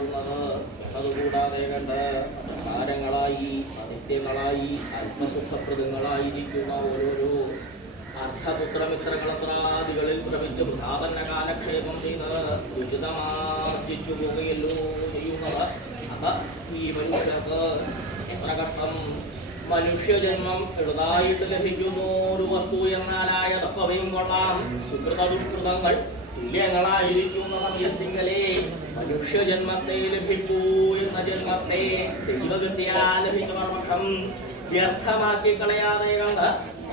മാറുന്നത് എന്നതുകൂടാതെ കണ്ട് പ്രസാരങ്ങളായി അനിത്യങ്ങളായി ആത്മസുഖപ്രദങ്ങളായിരിക്കുന്ന ഓരോരോ അർദ്ധപുത്രമിത്രങ്ങളത്രാദികളിൽ ഭ്രമിച്ച് വൃഥാതന്ന കാലക്ഷേപം ചെയ്ത് ദുരിതമാർജിച്ചു പോകുകയല്ലോ ചെയ്യുന്നത്. അത് ഈ മനുഷ്യർക്ക് എത്ര കഷ്ടം. മനുഷ്യജന്മം എഴുതായിട്ട് ലഭിക്കുന്നു ഒരു വസ്തു എന്നാലായ തത്വയും കൊള്ളാം. സുകൃത ദുഷ്കൃതങ്ങൾ തുല്യങ്ങളായിരിക്കുന്ന സമയത്തിങ്കലേ മനുഷ്യജന്മത്തെ ലഭിക്കൂ എന്ന ജന്മത്തെ ദൈവവിദ്യ ലഭിച്ചവർ പക്ഷം വ്യർത്ഥമാക്കി കളയാതെ കണ്ട്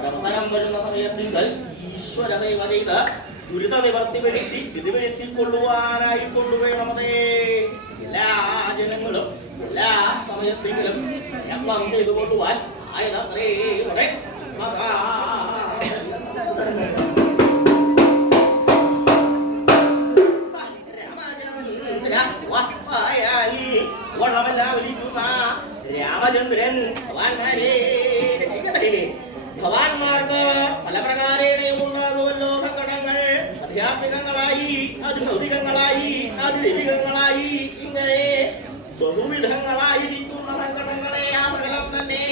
അവസരം വരുന്ന സമയത്തിങ്കൽ ഈശ്വര സേവ ചെയ്ത് ദുരിത നിവർത്തി വരുത്തി ഇത് വരുത്തിക്കൊള്ളുവാനായി കൊണ്ടുവേണമതേ. എല്ലാ ജനങ്ങളും എല്ലാ സമയത്തെങ്കിലും യത്നം ചെയ്തുകൊള്ളുവാൻ ആയതത്രേ ഇവിടെ രാമചന്ദ്രൻ ഭഗവാന്മാർക്ക് പല പ്രകാരേണയും ഉണ്ടാകുമല്ലോ സങ്കടങ്ങൾ. അധ്യാത്മികങ്ങളായി അത് ഭൗതികങ്ങളായി അത് ദൈവികങ്ങളായി ഇങ്ങനെ ബഹുവിധങ്ങളായിരിക്കുന്ന സങ്കടങ്ങളെ ആ സകലം തന്നെ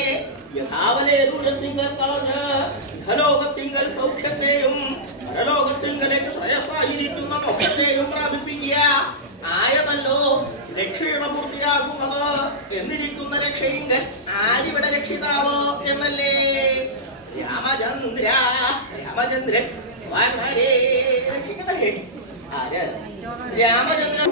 യഥാവലേതുരത്തിങ്കൽ കളഞ്ഞ് ഇഹലോകത്തിങ്കൽ സൗഖ്യത്തെയും പരലോകത്തിങ്കലേക്ക് ശ്രേയസ്സായിരിക്കുന്ന മോക്ഷത്തെയും പ്രാപിപ്പിക്കുക ആയതല്ലോ രക്ഷയുടെ പൂർത്തിയാകുന്നത്. എന്നിരിക്കുന്ന രക്ഷയിങ്കൽ ആരിവിടെ രക്ഷിതാവോ എന്നല്ലേ. രാമചന്ദ്രൻ രക്ഷിക്കട്ടെ. ആര്? രാമചന്ദ്രൻ.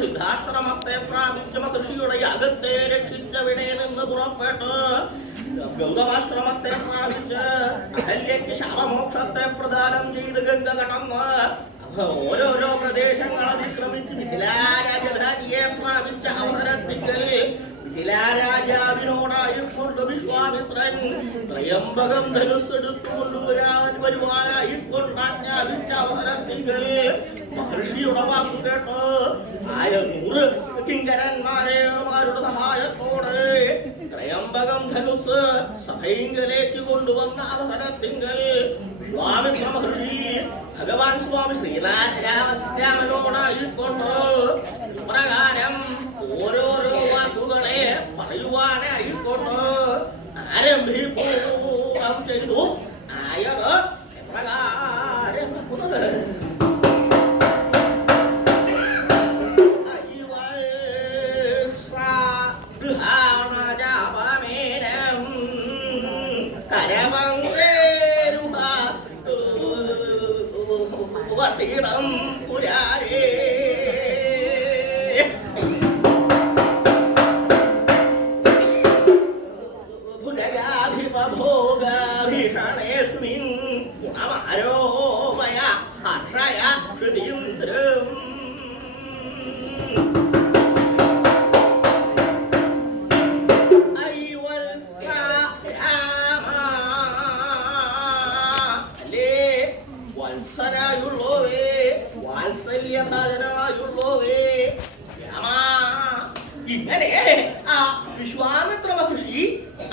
സിദ്ധാശ്രമത്തെ പ്രാപിച്ച മഹർഷിയുടെ യാഗത്തെ രക്ഷിച്ച വിടേനെന്ന് പുറപ്പെട്ട് ഗൗതമാശ്രമത്തെ പ്രാപിച്ച് അഹല്യയ്ക്ക് ശാപമോക്ഷത്തെ പ്രദാനം ചെയ്ത് ഗംഗ കടന്ന് ഓരോരോ പ്രദേശങ്ങൾ അതിക്രമിച്ച് മിഥിലാരാജധാനിയെ പ്രാപിച്ച അവസരത്തിങ്കൽ മിഥിലാരാജാവിനോടായിക്കൊണ്ട് വിശ്വാമിത്രൻ ത്രയംബകം ധനുസ്സെടുത്തുകൊണ്ട് വരുവാനായിക്കൊണ്ട് ആജ്ഞാപിച്ച അവസരത്തിങ്കൽ മഹർഷിയുടെ വാക്കു കേട്ട് 100 കിങ്കരന്മാരുടെ സഹായത്തോടെ ത്രയംബകം ധനുസ് സഭയിങ്കലേക്ക് കൊണ്ടുവന്ന അവസരത്തിങ്കൽ വിശ്വാമിത്ര മഹർഷി ഭഗവാൻ സ്വാമി ശ്രീരാമനോടായിക്കൊണ്ട് പ്രകാരം ഓരോരോ വാക്കുകളെ പറയുവാനായിക്കൊണ്ട് ആരംഭിപ്പൂർവം ചെയ്തു. ആയത് പ്രകാരം വർത്തിടം പുരാരേ ഭുജഗാധിപഭോഗാഭീഷണേഷ്മിൻ ഗുണമാരോപയ ഹർഷയ ശ്രുതിയുദ്രം ഇങ്ങനെ ആ വിശ്വാമിത്ര മഹർഷി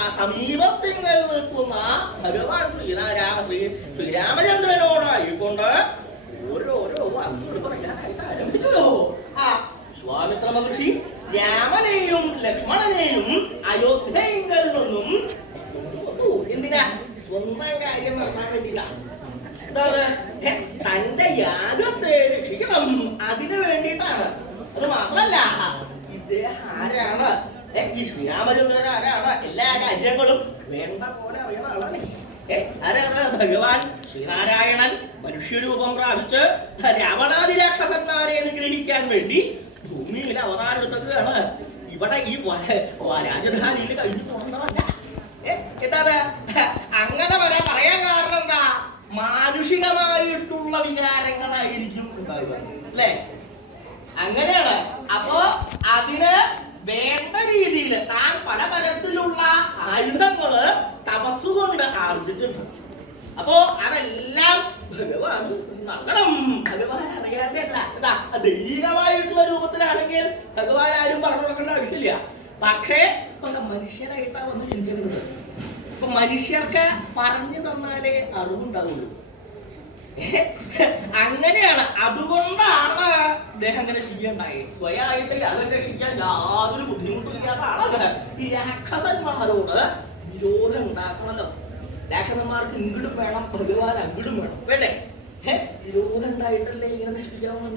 ആ സമീപത്തിങ്കൽ നിൽക്കുന്ന ഭഗവാൻ ശ്രീരാമചന്ദ്രനോടായിക്കൊണ്ട് ഓരോരോ വാക്കുകൾ പറയാനായിട്ട് ആരംഭിച്ചല്ലോ. ആ വിശ്വാമിത്ര മഹർഷി രാമനെയും ലക്ഷ്മണനെയും അയോധ്യയിങ്കൽ നിന്നും എന്തിനാ? സ്വന്തം കാര്യം നടത്താൻ വേണ്ടിയില്ല. തന്റെ യാഗത്തെ രക്ഷിക്കണം, അതിനു വേണ്ടിയിട്ടാണ്. അത് മാത്രല്ല ഇദ്ദേഹം ആരാണ്, ഈ ശ്രീരാമചന്ദ്രൻ ആരാണ്, എല്ലാ കാര്യങ്ങളും വേണ്ട പോലെ അറിയണ ആളാണ്. ആരാണ് ഭഗവാൻ ശ്രീനാരായണൻ മനുഷ്യരൂപം പ്രാപിച്ച് രാവണാദി രാക്ഷസന്മാരെ നിഗ്രഹിക്കാൻ വേണ്ടി ഭൂമിയിൽ അവതാരെടുത്തതാണ്. ഇവിടെ ഈ രാജധാനിയിൽ കഴിഞ്ഞു പോകുന്നതല്ല. എന്താ അങ്ങനെ പറയാൻ കാരണം എന്താ? മാനുഷികമായിട്ടുള്ള വികാരങ്ങളായിരിക്കും ഉണ്ടാവുക അല്ലേ? അങ്ങനെയാണ്. അപ്പോ അതിന് വേണ്ട രീതിയിൽ താൻ പല തരത്തിലുള്ള ആയുധങ്ങള് തപസ്സുകൊണ്ട് ആർജിച്ചിട്ടുണ്ട്. അപ്പോ അതെല്ലാം ഭഗവാൻ നൽകണം. ഭഗവാൻ അറിയാണ്ടല്ല. എന്താ ദൈവികമായിട്ടുള്ള രൂപത്തിലാണെങ്കിൽ ഭഗവാൻ ആരും പറഞ്ഞു കൊടുക്കേണ്ട ആവശ്യമില്ല. പക്ഷേ മനുഷ്യനായിട്ടാണ് വന്ന് ജനിച്ചിട്ടുള്ളത്. ഇപ്പൊ മനുഷ്യർക്ക് പറഞ്ഞു തന്നാലേ അറിവുണ്ടാവുള്ളൂ. അങ്ങനെയാണ്. അതുകൊണ്ടാണ് അദ്ദേഹം അങ്ങനെ ചെയ്യണ്ടായി. സ്വയമായിട്ട് യാതൊരു രക്ഷിക്കാൻ യാതൊരു ബുദ്ധിമുട്ടില്ലാത്ത ആളാണ്. ഈ രാക്ഷസന്മാരോട് വിരോധം ഉണ്ടാക്കണല്ലോ. രാക്ഷസന്മാർക്ക് ഇങ്ങോട്ടും വേണം, ഭഗവാൻ അങ്ങോട്ടും വേണം. വേണ്ടേ? വിരോധം ഉണ്ടായിട്ടല്ലേ ഇങ്ങനെ നശിപ്പിക്കാവുന്ന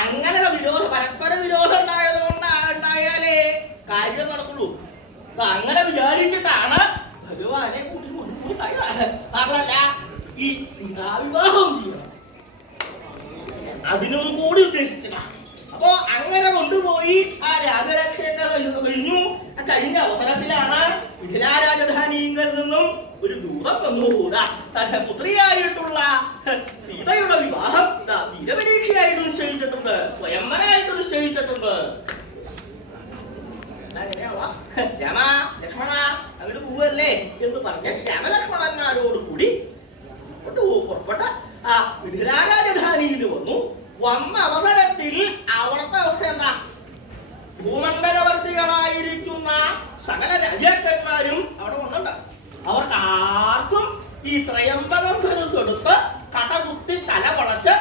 അങ്ങനെ വിരോധം, പരസ്പര വിരോധം ഉണ്ടായാലേ കാര്യം നടക്കുള്ളൂ. അങ്ങനെ വിചാരിച്ചിട്ടാണ് ഭഗവാനെ കൂട്ടി കൊണ്ടുപോയിട്ടായത്. മാത്രമല്ല ഈ സീതാവിവാഹം ചെയ്യണം, അതിനും കൂടി ഉദ്ദേശിച്ചിട്ടാ. അപ്പൊ അങ്ങനെ കൊണ്ടുപോയി ആ രാജരക്ഷയൊക്കെ കഴിഞ്ഞു. കഴിഞ്ഞ അവസരത്തിലാണ് മിഥിലാ രാജധാനിയിൽ നിന്നും ഒരു ദൂതം വന്നുകൂടാ. തന്റെ പുത്രിയായിട്ടുള്ള സീതയുടെ വിവാഹം വീരപരീക്ഷയായിട്ട് നിശ്ചയിച്ചിട്ടുണ്ട്, സ്വയംവരായിട്ട് നിശ്ചയിച്ചിട്ടുണ്ട്. രാമ ലക്ഷ്മണ അങ്ങോട്ട് പോവല്ലേ എന്ന് പറഞ്ഞ രാമലക്ഷ്മണന്മാരോടുകൂടി പുറപ്പെട്ട ആ മിഥിലാ രാജധാനിയിൽ വന്നു. വന്ന അവസരത്തിൽ അവിടുത്തെ അവസ്ഥ എന്താ? ഭൂമണ്ഡലവർത്തികളായിരിക്കുന്ന സകല രാജാക്കന്മാരും അവിടെ വന്നിട്ടുണ്ട്. അവർക്ക് ആർക്കും ഈ ത്രയംബകം ധനുസ് എടുത്ത് കടകുത്തി തല വളച്ച്